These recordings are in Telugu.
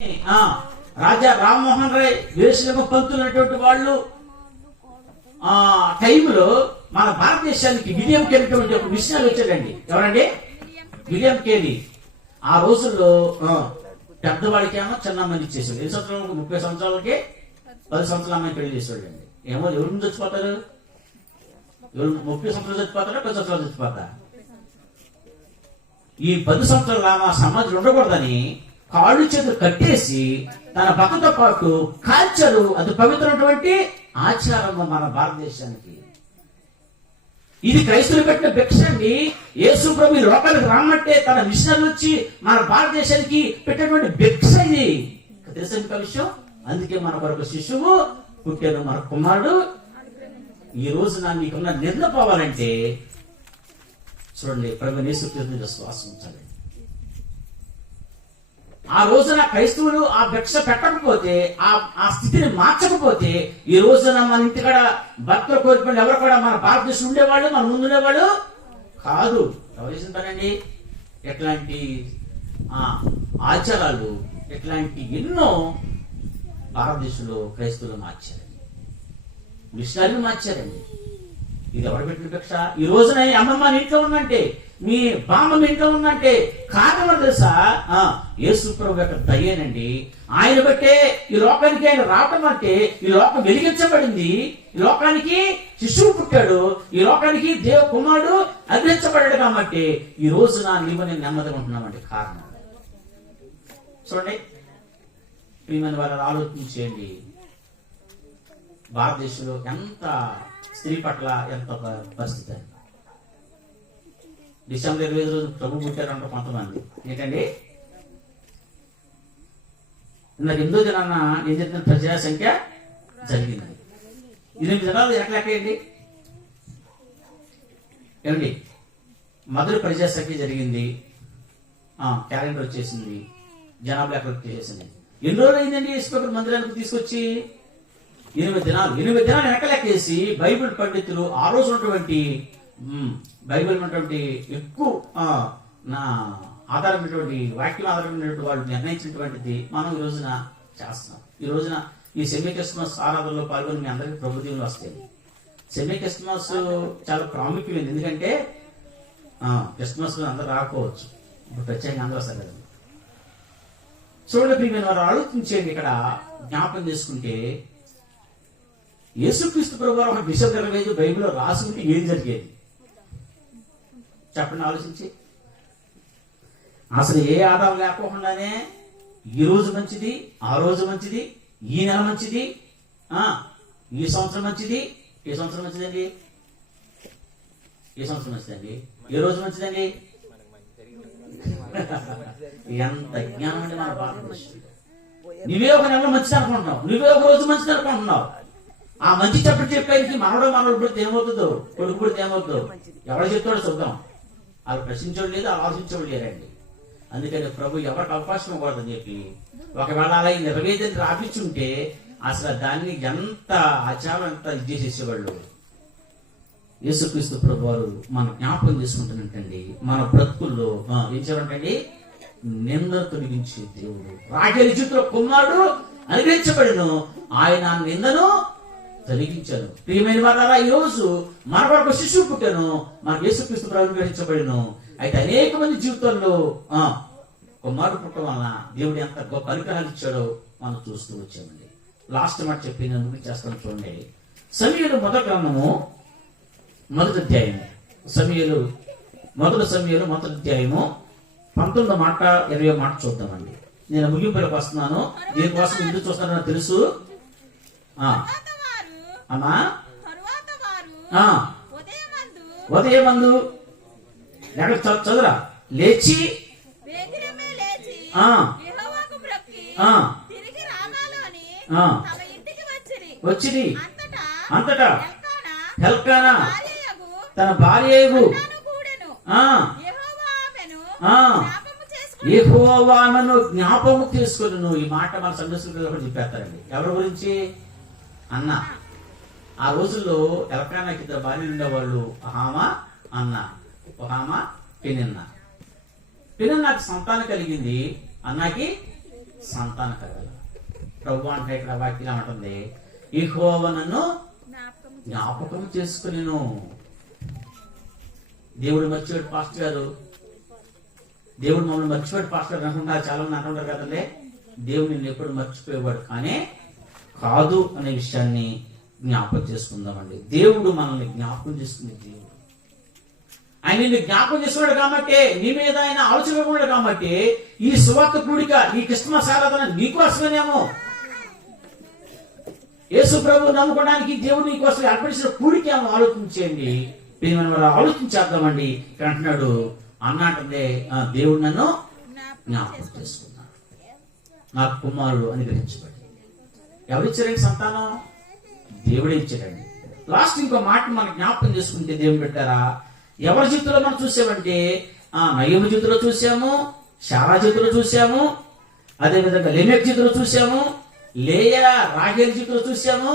రాజా రామ్మోహన్ రాయ్ వేసులమ్మ పంతులు అనేటువంటి వాళ్ళు ఆ టైంలో మన భారతదేశానికి విలియం కేరీ అనేటువంటి ఒక మిషనరీ వచ్చాడండి. ఎవరండి? William Carey. ఆ రోజుల్లో పెద్దవాడికేమో చిన్న అమ్మాయిని ఇచ్చేసాడు. 10 సంవత్సరాలకు 30 సంవత్సరాలకి 10 సంవత్సరాల అమ్మాయిని పెళ్లి చేసేవాడు అండి. ఏమో ఎవరి నుంచి చచ్చిపోతారు? ఎవరు 30 సంవత్సరాలు చచ్చిపోతారా 10 సంవత్సరాలు చచ్చిపోతా? ఈ 10 సంవత్సరాల సమాజం ఉండకూడదని కాళ్ళు చేతులు కట్టేసి తన భర్తతో పాటు కాల్చారు. అది పవిత్రమైనటువంటి ఆచారం మన భారతదేశానికి. ఇది క్రైస్తవులు పెట్టిన భిక్ష అండి. యేసు ప్రభు లోకానికి రామంటే తన మిషనర్లు వచ్చి మన భారతదేశానికి పెట్టినటువంటి భిక్ష ఇది. తెలుసా విషయం? అందుకే మన కొరకు శిశువు పుట్టాను, మన కుమారుడు. ఈ రోజున నీకున్న నింద పోవాలంటే చూడండి, ప్రభు యేసుక్రీస్తు మీద శ్వాస ఉంచాలి. ఆ రోజున క్రైస్తవులు ఆ భిక్ష పెట్టకపోతే, ఆ స్థితిని మార్చకపోతే, ఈ రోజున మన ఇంటికాడ భర్తలు కోరుకుని ఎవరు కూడా మన భారతదేశం ఉండేవాళ్ళు, మన ముందు ఉండేవాళ్ళు కాదు. ఎవరు చేసిన పనండి? ఎట్లాంటి ఆచారాలు, ఎట్లాంటి ఎన్నో భారతదేశంలో క్రైస్తవులు మార్చారండి, మిషనరీలు మార్చారండి. ఇది ఎవరు పెట్టిన భిక్ష? ఈ రోజున అమ్మమ్మ ఇంట్లో ఉందంటే, మీ బామ్మ ఇంట్లో ఉందంటే కారణం తెలుసా? యేసు ప్రభు యొక్క దయేనండి. ఆయన బట్టే ఈ లోకానికి ఆయన రావటం అంటే ఈ లోకం వెలిగించబడింది. ఈ లోకానికి శిశువు పుట్టాడు, ఈ లోకానికి దేవ కుమారుడు అగ్రహించబడ్డాడు. కాబట్టి ఈ రోజున నీవు నేను నెమ్మదిగా ఉంటున్నామంటే కారణం చూడండి. ప్రియమైన వాళ్ళని ఆలోచించేయండి. భారతదేశంలో ఎంత స్త్రీ పట్ల ఎంత పరిస్థితి అండి. డిసెంబర్ 25 రోజు ప్రభు పుట్టారంట కొంతమంది. ఏంటండి? నాకు 8వ దినాన ఏం జరిగిన ప్రజల సంఖ్య జరిగింది. 8 దినాలు ఎట్లెక్కండి ఏమండి? మొదటి ప్రజా సంఖ్య జరిగింది, క్యాలెండర్ వచ్చేసింది, జనాభా లెక్క వచ్చేసింది. ఎన్ని రోజులు అయిందండి యేసు మందిరానికి తీసుకొచ్చి? 8 దినాలు. 8 దినాలు లెక్కలేసి బైబిల్ పండితులు ఆ రోజు ఉన్నటువంటి బైబిల్ ఉన్నటువంటి ఎక్కువ నా ఆధారమైనటువంటి వాక్యం ఆధారమైనటువంటి వాళ్ళు నిర్ణయించినటువంటిది మనం ఈ రోజున చేస్తున్నాం. ఈ రోజున ఈ సెమీ క్రిస్మస్ ఆరాధనలో పాల్గొని మీ అందరికీ ప్రభు దీవెనలు వస్తాయి. సెమీ క్రిస్మస్ చాలా ప్రాముఖ్యమైనది. ఎందుకంటే క్రిస్మస్ అందరూ రాకపోవచ్చు, ఇప్పుడు ప్రత్యేకంగా అందరూ వస్తారు కదా. చూడండి ప్రియమైన వారు, ఆలోచించేయండి. ఇక్కడ జ్ఞాపకం చేసుకుంటే యేసుక్రీస్తు ప్రభు ఒక డిసెంబర్ 25 బైబిల్లో రాసుకుంటే ఏం జరిగేది చెప్పండి, ఆలోచించి. అసలు ఏ ఆధారం లేకోకుండానే ఈ రోజు మంచిది, ఆ రోజు మంచిది, ఈ నెల మంచిది, ఈ సంవత్సరం మంచిది. ఏ సంవత్సరం మంచిదండి? ఏ సంవత్సరం మంచిదండి? ఏ రోజు మంచిదండి? ఎంత జ్ఞానం అండి మన భారతదేశం. నువ్వే ఒక నెల మంచిది అనుకుంటున్నావు, నువ్వే ఒక రోజు మంచిది అనుకుంటున్నావు. ఆ మంచి చెప్పేది మనోడు పుడితే ఏమవుతుందో, కొడుకు పుడితే ఏమవుతుందో ఎవరు చెప్తాడో చూద్దాం. వాళ్ళు ప్రశ్నించడం లేదు, ఆలోచించడం లేరండి. అందుకని ప్రభు ఎవరికి అవకాశం ఇవ్వకూడదని చెప్పి ఒకవేళ అలా నిర్వేదన రాపించుంటే అసలు దాన్ని ఎంత ఆచారం ఎంత ఇది చేసేసేవాళ్ళు. యేసుక్రీస్తు ప్రభు వారు మన జ్ఞాపకం చేసుకుంటున్నట్టండి, మన బ్రతుకుల్లో ఏం చేయాలంటండి? నింద తొలగించే దేవుడు. రాజేలి జీవితంలో కుమారుడు అనుగ్రహించబడిను, ఆయన నిందను తొలగించాను. ప్రియమైన వారా, ఈ రోజు మన వరకు శిశువు పుట్టాను, మనకు యేసుక్రీస్తు ప్రభు అనుగ్రహించబడిను. అయితే అనేక మంది జీవితాల్లో కుమారుడు పుట్టడం వలన దేవుడు ఎంత గొప్ప అనుగ్రహాలు ఇచ్చాడో మనం చూస్తూ వచ్చామండి. లాస్ట్ మాట చెప్పి నేను ముగించి చేస్తాను. చూడండి, సమూయేలు మొదటి గ్రంథము 1వ అధ్యాయము, మొదటి సమూయేలు 1వ అధ్యాయము 19వ మాట 20వ మాట చూద్దామండి. నేను ముగింపులకు వస్తున్నాను. దీనికోసం ఎందుకు చూస్తానో తెలుసు. అమ్మా, ఉదయమందు చదువురా లేచి వచ్చింది. అంతటా ఎల్కానా తన భార్యకు యెహోవాను జ్ఞాపకము చేసుకుని. ఈ మాట మన సండే స్కూల్లో కూడా చెప్పేస్తారండి. ఎవరి గురించి? అన్న. ఆ రోజుల్లో ఎల్కానాకి 2 భార్యలు ఉండేవాళ్ళు, అహామా అన్న, ఒహామా పెనిన్నా. పెనిన్నాకి సంతానం కలిగింది, అన్నకి సంతాన కలగాలి. ప్రభు అంటే ఇక్కడ వాక్యం ఉంటుంది, యెహోవాను జ్ఞాపకం చేసుకునేను. దేవుడు మర్చిపోయాడు పాస్టర్ గారు, దేవుడు మమ్మల్ని మర్చిపోయాడు పాస్టర్ గారు అనుకుంటారు, చాలా మంది అంటుంటారు కదండి. దేవుడు నిన్ను ఎప్పుడు మర్చిపోయేవాడు కానీ కాదు అనే విషయాన్ని జ్ఞాపకం చేసుకుందామండి. దేవుడు మనల్ని జ్ఞాపకం చేసుకునే దేవుడు. ఆయన నిన్ను జ్ఞాపకం చేసుకున్నాడు కాబట్టి, నీ మీద ఆయన ఆలోచన ఉన్నాడు కాబట్టి, ఈ సువార్త కూడిక, ఈ క్రిస్మస్ ఆరాధన నీకోసమేనేమో. యేసు ప్రభు నమ్ముకోవడానికి దేవుడు నీకోసం అర్పించిన కూడిక ఏమో ఆలోచించేయండి. మనం ఆలోచించేద్దామండి. అంటున్నాడు అన్నట్టే, దేవుడు నన్ను జ్ఞాపకం చేసుకున్నాడు, నాకు కుమారుడు అనుగ్రహించబడి. ఎవరిచ్చారండి సంతానం? దేవుడే ఇచ్చాడండి. లాస్ట్ ఇంకో మాట మనం జ్ఞాపకం చేసుకుంటే, దేవుడు పెట్టారా, ఎవరి జీవితంలో మనం చూసామంటే, నయము జీవితంలో చూసాము, శారా జీవితంలో చూసాము, అదేవిధంగా లెమెక్ జీవితంలో చూసాము, లేయా రాహేల్ జీవితంలో చూసాము,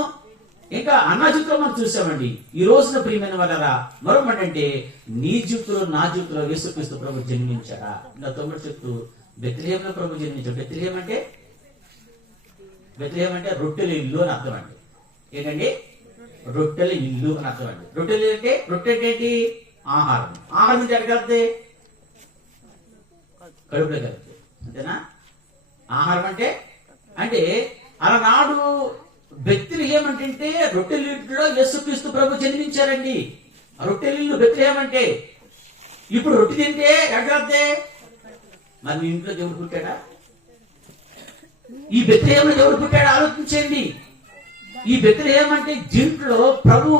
ఇంకా అన్న జీవితంలో మనం చూసామండి. ఈ రోజున ప్రియమైన వాళ్ళరా మరొకటంటే, నీ జీవితంలో నా జీవితంలో యేసుక్రీస్తు ప్రభు జన్మించాడా? నా తమ్ముడు చెప్తూ బెత్లెహేంలో ప్రభు జన్మించాడు. బెత్లెహేం అంటే రొట్టెల ఇల్లు అని అర్థం అండి. ఏంటండి? రొట్టెల ఇల్లు అని అర్థం అండి. రొట్టెలు అంటే రొట్టె ఏంటి? ఆహారం. ఆహారం నుంచి ఎక్కడికి కడుపులో కలుగుతుంది, అంతేనా? ఆహారం అంటే అంటే అలనాడు బెత్లెహేం అంటే రొట్టెల ఇంట్లో యేసుక్రీస్తు ప్రభు జన్మించారండి. రొట్టెల ఇల్లు బెత్లెహేం అంటే. ఇప్పుడు రొట్టె తింటే ఎక్కడికి, మరి మీ ఇంట్లో దేవుడు పుట్టాడా? ఈ బెత్లెహేంలో దేవుడు పుట్టాడా? ఆలోచించండి. ఈ బెత్లెహేం అంటే దీంట్లో ప్రభు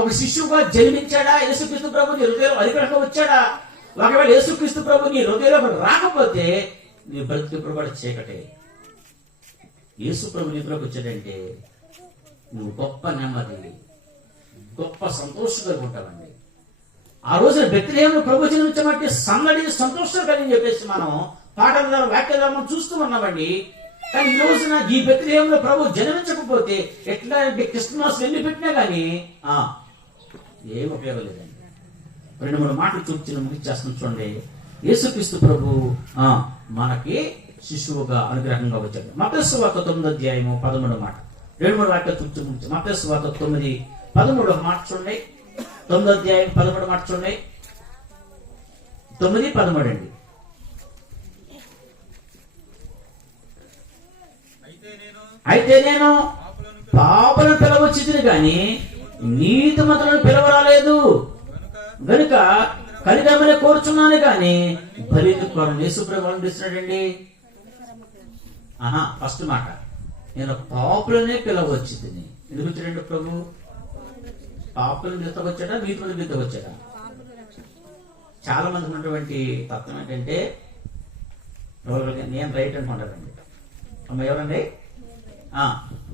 ఒక శిశువుగా జన్మించాడా? యేసుక్రీస్తు ప్రభు నీ హృదయంలో అధికారంగా వచ్చాడా? ఒకవేళ యేసుక్రీస్తు ప్రభు నీ హృదయంలో రాకపోతే నీ బ్రతుకు ఇప్పుడు కూడా చీకటే. యేసు ప్రభు నీలోకి వచ్చాడంటే నువ్వు గొప్ప నెమ్మది, గొప్ప సంతోషంగా ఉంటావండి. ఆ రోజున బెత్లెహేంలో ప్రభు జన్మించమంటే సందడి, సంతోషం కలిగి చెప్పేసి మనం పాటల ద్వారా వాక్యాల ద్వారా మనం చూస్తూ ఉన్నామండి. కానీ ఈ రోజున ఈ బెత్లెహేంలో ప్రభు జన్మించకపోతే ఎట్లా అంటే క్రిస్మస్ వెళ్ళి పెట్టినా కానీ ఏం ఉపయోగం లేదండి. 2-3 మాటలు చూపించిన ముగిచ్చేస్తాం చూడండి. యేసుక్రీస్తు ప్రభు మనకి శిశువుగా అనుగ్రహంగా వచ్చాడు. మత్తయి సువార్త 9:13 మాట. 2-3 వాక్యాలు చూపించి మత్తయి సువార్త 9:13 మాట చూడండి. 9:13 మాట చూడండి. 9:13 అండి. అయితే నేను పాపలను పిలవచ్చింది కానీ నీతిమంతులను పిలవరాలేదు గనుక కలిదమని కోరుచున్నాను కానీ బలిని కోరను. యేసు ప్రభు అనిపిస్తున్నాడండి. ఫస్ట్ మాట, నేను పాపులనే పిలవచ్చింది. ఎందుకు వచ్చాడండి ప్రభు? పాపులను పిలుతకొచ్చాడా, నీతిమంతులను పిలుతకొచ్చాడా? చాలా మంది ఉన్నటువంటి తత్వం ఏంటంటే, నేను రైట్ అనుకుంటారండి. అమ్మ ఎవరండి?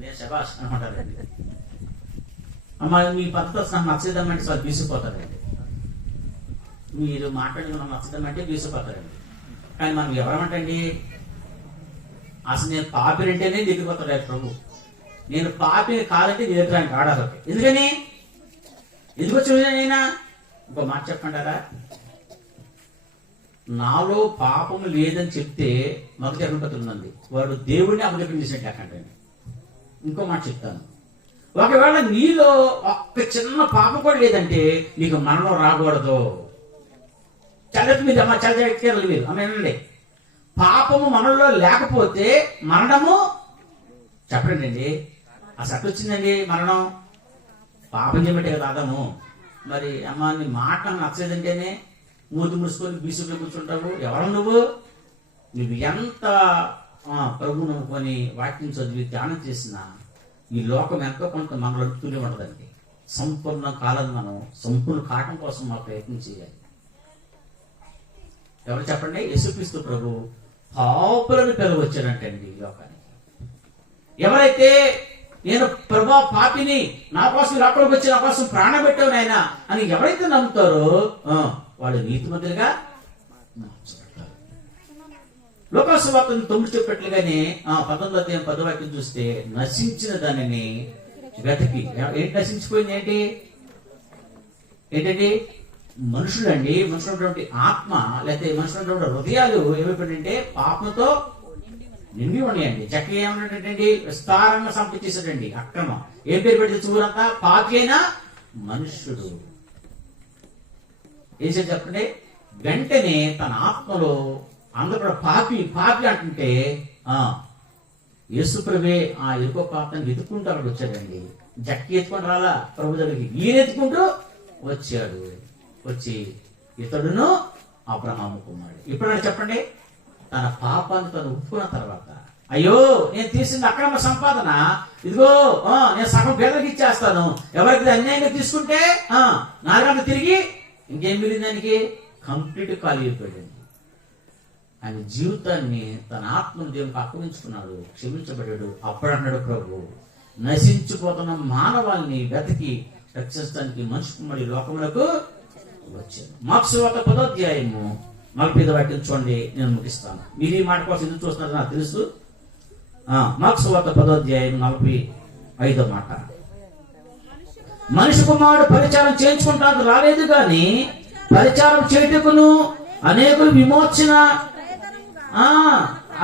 నేను శబాష్ అనుకుంటారండి. అమ్మ మీ పద్ధతి నాకు నచ్చదామంటే వాళ్ళు బీసిపోతారండి. మీరు మాట్లాడుకున్న నచ్చదామంటే బీసిపోతారండి. కానీ మనం ఎవరమంటండి? అసలు నేను పాపిని అంటేనే దిగిపోతాడు ప్రభు. నేను పాపిని కాదంటే నీ దగ్గర ఆయన ఆడాలి. ఎందుకని? ఎందుకు వచ్చినా ఇంకో మాట చెప్పంటారా? నాలో పాపము లేదని చెప్తే మొదటి అనుమతి ఉందండి, వాడు దేవుడిని అభివృద్ధి చేసినట్టు లేకండి. ఇంకో మాట చెప్తాను, ఒకవేళ నీలో ఒక్క చిన్న పాపం కూడా లేదంటే నీకు మరణం రాకూడదు. చల్లటి మీద అమ్మ చల్లలు మీరు అమ్మేనండి. పాపము మనలో లేకపోతే మరణము చెప్పండి అండి. అసలు అట్టు వచ్చిందండి మరణం. పాపం చేయబట్టే కదా ఆదాము. మరి అమ్మ నీ మాట నచ్చలేదంటేనే మూతి ముడుచుకొని బీసులో కూర్చుంటావు. ఎవరు నువ్వు ఎంత ప్రభు నమ్ముకొని వాక్యం చదివి ధ్యానం చేసినా ఈ లోకం ఎంతో కొంత మనలో అడుగుతూనే ఉంటుందండి. సంపూర్ణ కాలం మనం సంపూర్ణ కాటం కోసం మా ప్రయత్నం చేయాలి. ఎవరు చెప్పండి? యేసుక్రీస్తు ప్రభు పాపులను పిలవచ్చాడంటండి ఈ లోకానికి. ఎవరైతే నేను ప్రభా పాపిని, నా కోసం లోపలికి వచ్చి నా కోసం ప్రాణం పెట్టావు నాయన అని ఎవరైతే నమ్ముతారో వాళ్ళు నీతిమంతులుగా మార్చబడతారు. లోకాసు వార్త 9 చెప్పినట్లుగానే 19 వాక్యం చూస్తే నశించిన దానిని వెతకి, ఏంటి నశించిపోయింది? ఏంటండి? మనుషులండి, మనుషులటువంటి ఆత్మ లేకపోతే మనుషులటువంటి హృదయాలు ఏమైపోయిందంటే పాపంతో నిండి ఉన్నాయండి. చక్కగా ఏమన్నాడండి, విస్తారంగా సంపత్తిచేశాడండి. అక్రమం ఏం పేరు పెడితే చూరంతా పాపి అయినా మనుష్యుడు. ఏం చేసి చెప్పండి, వెంటనే తన ఆత్మలో అందరూ కూడా పాపి పాపి అంటుంటే యేసుప్రభే ఆ ఎరుకో పాపని వెతుక్కుంటూ అక్కడికి వచ్చాడండి. జక్కి ఎత్తుకొని రాలా ప్రభు దగ్గరికి, ఈయన ఎత్తుకుంటూ వచ్చాడు. వచ్చి ఇతడును అబ్రహాము కుమారుడు. ఇప్పుడు చెప్పండి, తన పాపాన్ని తను ఒప్పుకున్న తర్వాత, అయ్యో నేను తీసిన అక్రమ సంపాదన ఇదిగో నేను సగం పేదలకు ఇచ్చేస్తాను, ఎవరికి అన్యాయంగా తీసుకుంటే నాలుగంట తిరిగి ఇంకేం మిగిలింది దానికి, కంప్లీట్ ఖాళీ అయిపోయాడు. ఆయన జీవితాన్ని తన ఆత్మను దేవునికి అప్పగించుకున్నాడు, క్షమించబడ్డాడు. అప్పుడు అన్నాడు ప్రభు, నశించిపోతున్న మానవాల్ని వెతికి రక్షించడానికి మనిషి కుమారుడు లోకములకు వచ్చాడు. మార్కు సువార్త 10వ అధ్యాయము 45వ వాక్యం చూడండి, నేను ముగిస్తాను. మీరు ఈ మాట కోసం ఎందుకు చూస్తున్నారు నాకు తెలుసు. మార్కు సువార్త 10వ అధ్యాయం 45వ మాట, మనిషి కుమారుడు పరిచారం చేయించుకుంటానికి రాలేదు గాని పరిచారం చేయుటకును అనేకులు విమోచన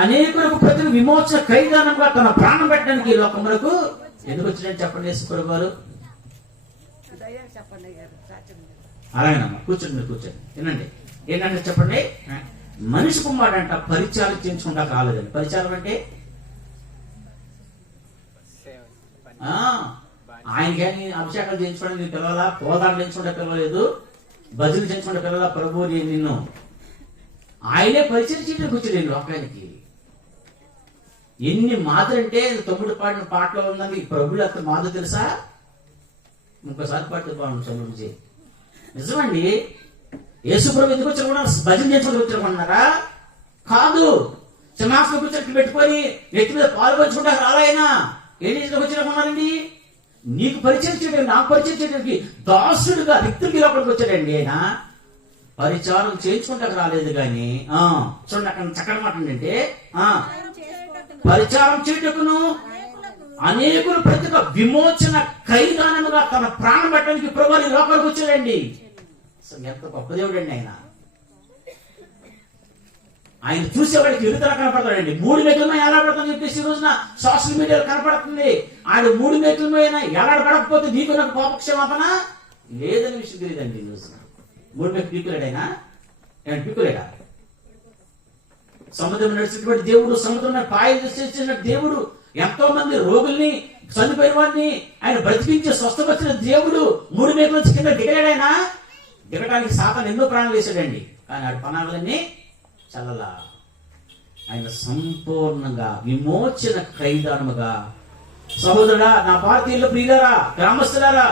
అనేకులకు ప్రతి విమోచన ఖైదానంగా తన ప్రాణం పెట్టడానికి ఈ లోకములకు ఎందుకు వచ్చిందని చెప్పండి యేసుప్రభు గారు. అలాగేనమ్మా, కూర్చోండి, మీరు కూర్చోండి, వినండి. ఏంటంటే చెప్పండి, మనిషి కుమారుడు అంట పరిచారం చేయించుకుంటా రాలేదండి. పరిచారం అంటే ఆయనకి అభిషేకాలు చేయించుకోవడానికి పిల్లలా, పోదాలు చేయించుకుంటే పిల్లలేదు, భజనలు చేయించుకుంటే పిల్లల ప్రభు నిన్ను ఆయనే పరిచయం చేయడానికి వచ్చాడు లోకానికి. ఎన్ని మాటలు అంటే తమ్ముడు పాడిన పాటలో ఉందని ప్రభులు అంత మాధ తెలుసా? ఇంకోసారి పాడితే బాగుంది చదువు. నిజమండి, యేసుప్రభు ఎందుకు వచ్చారు, భజన చేసుకుని వచ్చారనుకున్నారా? కాదు, సింహాసనం కూర్చొని పెట్టుకొని వ్యక్తి మీద పాలు పంచుకుంటారు రాలైనా. ఏం చేసి వచ్చారనుకున్నారండి? నీకు పరిచయం చేయడానికి, నాకు పరిచయం చేయడానికి దాసుడుగా రిక్తుడికి లోపలికి వచ్చాడండి. ఆయన పరిచారం చేయించుకుంటాక రాలేదు కానీ చూడండి అక్కడ చక్కటి మాట ఏంటంటే, పరిచారం చేయుటకును అనేకులు ప్రతి విమోచన ఖైదానముగా తన ప్రాణం పెట్టడానికి ప్రభువు లోపలికి వచ్చాడండి. అసలు ఎంత గొప్ప దేవుడు అండి ఆయన. ఆయన చూసేవాడికి ఎరుతల కనపడతాడండి. 3 మేకల మీద ఎలాడబడతాని చెప్పేసి ఈ రోజున సోషల్ మీడియాలో కనపడుతుంది. ఆయన 3 మేకల మీద ఎలాడబడకపోతే నీకు నాకు పాపక్షమాపణ లేదని విషయం తెలియదండి. ఈ రోజున 3 మేకలు పీకులేడైనా పీకులేడా? సముద్రం నడిచినటువంటి దేవుడు, సముద్రం పాయలు చేసిన దేవుడు, ఎంతో మంది రోగుల్ని చనిపోయిన వాడిని ఆయన బ్రతికించి స్వస్థపరిచిన దేవుడు 3 మేకల నుంచి కింద దిగలేడైనా. దిగడానికి సాతాను ఎన్నో ప్రాణాలు వేసాడండి, కానీ ఆడి పనాలన్నీ చల్లలా. ఆయన సంపూర్ణంగా విమోచన ఖైదానముగా, సహోదరుడా, నా భారతీయుల ప్రియులారా, గ్రామస్తులారా,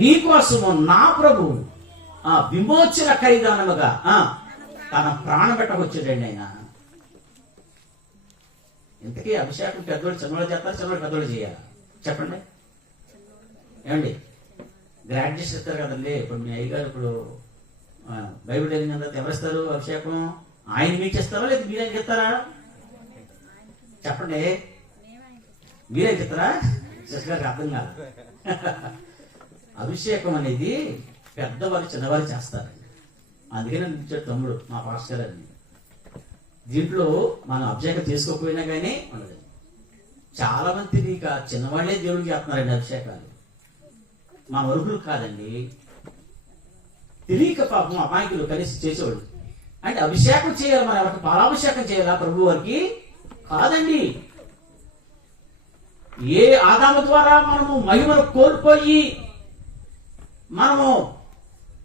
నీ కోసము నా ప్రభు విమోచన ఖైదానముగా తన ప్రాణం పెట్టకొచ్చాడండి ఆయన. ఇంతకీ అభిషేకం పెద్దోళ్ళు చిన్నవాళ్ళు చేస్తారు, చిన్నవాళ్ళు పెద్దోళ్ళు చేయాలి? చెప్పండి ఏమండి? గ్రాడ్యుయేషన్ ఇస్తారు కదండి. ఇప్పుడు మీ అయ్యగారు ఇప్పుడు బైబిల్ జరిగిన తర్వాత ఎవరిస్తారు అభిషేకం? ఆయన మీకు ఇస్తారా లేదా మీరే చెప్తారా? చెప్పండి, మీరే చెప్తారా? సిస్టర్కి అర్థం కాదు. అభిషేకం అనేది పెద్దవారు చిన్నవారు చేస్తారండి. అందుకనే ఇచ్చాడు తమ్ముడు మా పాస్టర్ అని. దీంట్లో మనం అభిషేకం చేసుకోకపోయినా కానీ ఉండదు. చాలా మంది తెలియక చిన్నవాళ్లే దేవుడికి చేస్తున్నారండి అభిషేకాలు, మా వరుగులు కాదండి. తెలియక పాపం అమాయకులు కలిసి చేసేవాళ్ళు. అంటే అభిషేకం చేయాలి, మన ఎవరికి పాలాభిషేకం చేయాలా ప్రభు వారికి? కాదండి. ఏ ఆదాము ద్వారా మనము మహిమను కోల్పోయి మనము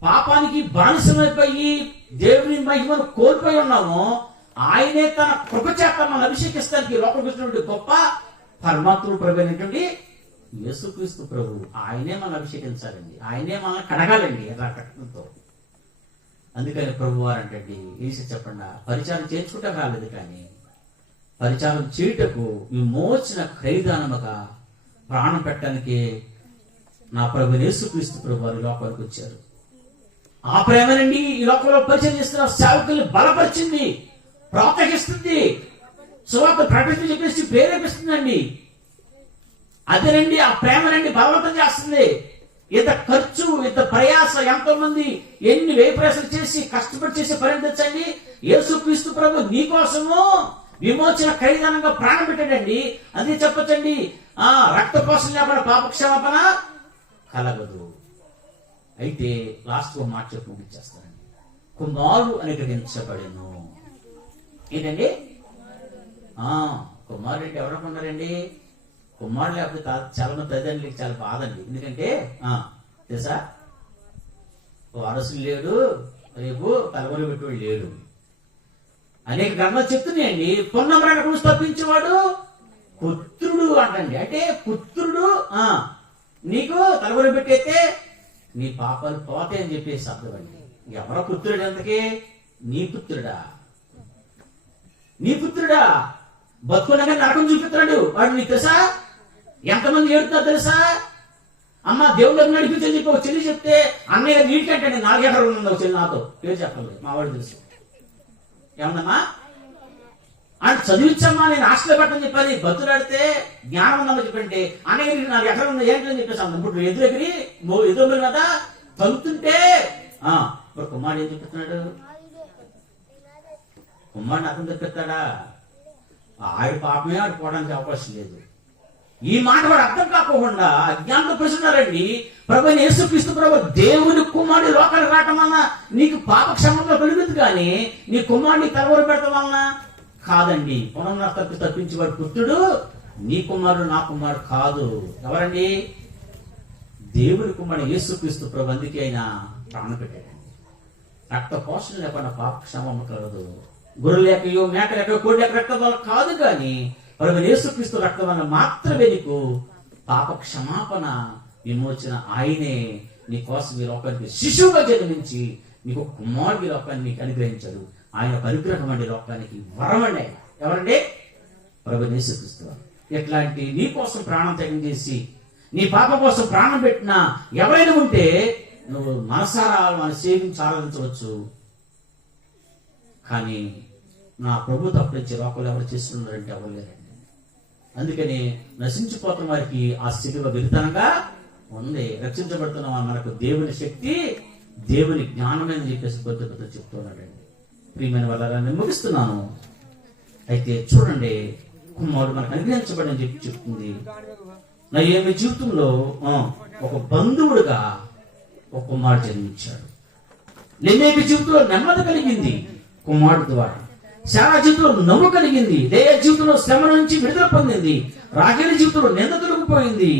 పాపానికి బానిసమైపోయి దేవుని మహిమను కోల్పోయి ఉన్నామో, ఆయనే తన కృప చేత మనం అభిషేకిస్తానికి లోపలికి వచ్చినటువంటి గొప్ప పరమాత్ముడు ప్రభు అయినటువంటి యేసుక్రీస్తు ప్రభు. ఆయనే మనం అభిషేకించాలండి, ఆయనే మనం కడగాలండి రక్తంతో. అందుకని ప్రభు వారు అంటే ఏసి చెప్పండి, పరిచారం చేయించుకుంటా రాలేదు కానీ పరిచారం చేయుటకు విమోచన ఖైదానముగా ప్రాణం పెట్టడానికి నా ప్రభు యేసుక్రీస్తు ప్రభు వారి లోకానికి వచ్చారు. ఆ ప్రేమనండి ఈ లోకంలో పరిచయం చేస్తున్న సేవకుల్ని బలపరిచింది, ప్రోత్సహిస్తుంది, సువార్త ప్రకటించి చెప్పేసి ప్రేరేపిస్తుందండి. అదేనండి ఆ ప్రేమనండి బలవంతం చేస్తుంది. ఇంత ఖర్చు, ఇంత ప్రయాస, ఎంతో మంది ఎన్ని వ్యయ ప్రయాసాలు చేసి కష్టపడి చేసే పని తెచ్చండి. యేసుక్రీస్తు ప్రభు నీ కోసము విమోచన ఖరీదనంగా ప్రాణం పెట్టాడండి. అదే చెప్పొచ్చండి, రక్తపోషణ లేకుండా పాప క్షమాపణ కలగదు. అయితే లాస్ట్ ఒక మాట చెప్పి ముగించేస్తానండి. కుమారుడు అనుగ్రహించబడెను. ఏంటండి? కుమారుడు అంటే ఎవరనుకున్నారండి? కుమారుడు లేకపోతే చాలా మంది తల్లిదండ్రులకి చాలా బాధ అండి. ఎందుకంటే తెలుసా, వారసులు లేడు, రేపు తలవరి పెట్టుబడి లేడు. అనేక గ్రంథాలు చెప్తున్నాయండి. పొన్నమరాన్ని గురించి తప్పించేవాడు పుత్రుడు అంటండి. అంటే పుత్రుడు నీకు తలవరి పెట్టయితే నీ పాపాలు పోతాయి అని చెప్పేసి అర్థం అండి. ఎవరో పుత్రుడు ఎంతకి? నీ పుత్రుడా, నీ పుత్రుడా బతుకున్నాక నరకం చూపిస్తున్నాడు వాడు. నీకు తెలుసా ఎంతమంది ఏడుతున్నా తెలుసా? అమ్మ దేవుళ్ళకి నడిపించని చెప్పి ఒక చెల్లి చెప్తే, అన్నయ్య నీటికంటే 4 ఎకరాలు ఉంది ఒక చెల్లి, నాతో పేరు చెప్పలేదు, మా వాడు తెలుసు. ఏమన్నా అంటే చదివించమ్మా, నేను హాస్టల్లో పెట్టని చెప్పాలి. బతులాడితే జ్ఞానం ఉందని చెప్పంటే, అన్నయ్య 4 ఎకరాలు ఉంది ఏంటని చెప్పేసి అన్న. ఇప్పుడు ఎదురు మీద తలుతుంటే ఇప్పుడు కుమారుడు ఏం చెప్తున్నాడు? కుమారుడిని అతను తెప్పిస్తాడా? ఆడి పాపమే ఆడిపోవడానికి అవకాశం లేదు. ఈ మాట వాడు అర్థం కాకుండా అజ్ఞానంతో ప్రశ్నారండి. ప్రభు యేసుక్రీస్తు ప్రభు దేవుని కుమారుడి లోకానికి రావటం వలన నీకు పాప క్షమంలో కలుగుతుంది, కానీ నీ కుమారుడిని తలవర పెడతాం వలన కాదండి. పునరుద్ధరణ తప్పించేవాడు పుత్రుడు, నీ కుమారుడు నా కుమారుడు కాదు. ఎవరండి? దేవుని కుమారుడు యేసుక్రీస్తు ప్రభు. అందుకే ఆయన ప్రాణం పెట్టాడండి. రక్త పోషణ లేకుండా పాప క్షమం కలదు. గొర్రె లేకయో మేక లేక కోడి లేక రక్తం వల్ల కాదు, కానీ ప్రభు యేసుక్రీస్తు రక్తం వల్ల మాత్రమే నీకు పాప క్షమాపణ, విమోచన. ఆయనే నీ కోసం ఈ లోకానికి శిశువుగా జన్మించి నీకు కుమారుడి లోకాన్ని నీకు అనుగ్రహించాడు. ఆయన ఒక అనుగ్రహం అండి, లోకానికి వరం అండి. ఎవరండి? ప్రభు యేసుక్రీస్తు. ఎట్లాంటి నీ కోసం ప్రాణం త్యాగం చేసి నీ పాప కోసం ప్రాణం పెట్టిన ఎవరైనా ఉంటే నువ్వు మనసారా మనం సేవించి ఆరాధించవచ్చు, కానీ నా ప్రభు తప్పించే లోకలు ఎవరు చేస్తున్నారంటే ఎవరు లేరండి. అందుకని నశించిపోతున్న వారికి ఆ శిలువ విరుద్ధంగా ఉంది. రక్షించబడుతున్న మనకు దేవుని శక్తి, దేవుని జ్ఞానమే అని చెప్పేసి బుద్ధతో చెప్తున్నాడండి. ప్రియమైన వాళ్ళని ముగిస్తున్నాను. అయితే చూడండి, కుమారుడు మనకు అనుగ్రహించబడి అని చెప్పి చెప్తుంది. నా ఏమి జీవితంలో ఒక బంధువుడుగా ఒక కుమారుడు జన్మించాడు. లేమేకి జీవితంలో నెమ్మది కలిగింది కుమారుడు ద్వారా. శారా జీవితంలో నవ్వు కలిగింది. లేయా జీవితంలో శ్రమ నుంచి విడుదల పొందింది. రాహేలు జీవితంలో నింద తొలగిపోయింది.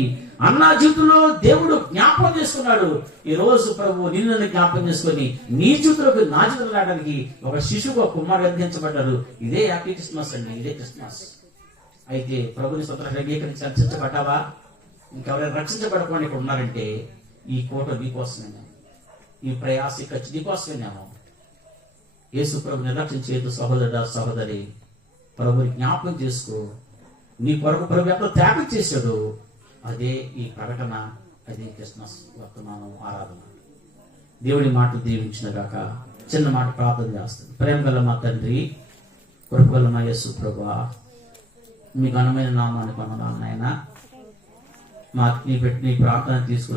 అన్నా జీవితంలో దేవుడు జ్ఞాపకం చేసుకున్నాడు. ఈ రోజు ప్రభు నిన్ను జ్ఞాపకం చేసుకొని నీ జీవితంలోకి నా జీవితంలో రావడానికి ఒక శిశువు, ఒక కుమారుడు అందించబడ్డారు. ఇదే హ్యాపీ క్రిస్మస్ అండి, ఇదే క్రిస్మస్. అయితే ప్రభుని స్వతంత్ర అంగీకరించి రక్షించబడ్డావా? ఇంకెవరైనా రక్షించబడకుండా ఇక్కడ ఉన్నారంటే ఈ కోట నీకోసమేనా, ఈ ప్రయాస ఖర్చు నీకోసమేనేమో. యేసు ప్రభు నిర్లక్ష్యం చేయదు. సహోదరుడా, సహోదరి, ప్రభుని జ్ఞాపకం చేసుకో. నీ కొరకు ప్రభు ఎంతో త్యాగం చేశాడు. అదే ఈ ప్రకటన, అదే క్రిస్మస్ వర్తమానం, ఆరాధన. దేవుడి మాట దీవించిన గాక. చిన్న మాట ప్రార్థన చేస్తుంది. ప్రేమ గల మా తండ్రి, కృపగల మా యేసు ప్రభువా, మీ ఘనమైన నామాన్ని వందనాలు నాయనా. నీ ప్రార్థన తీసుకుని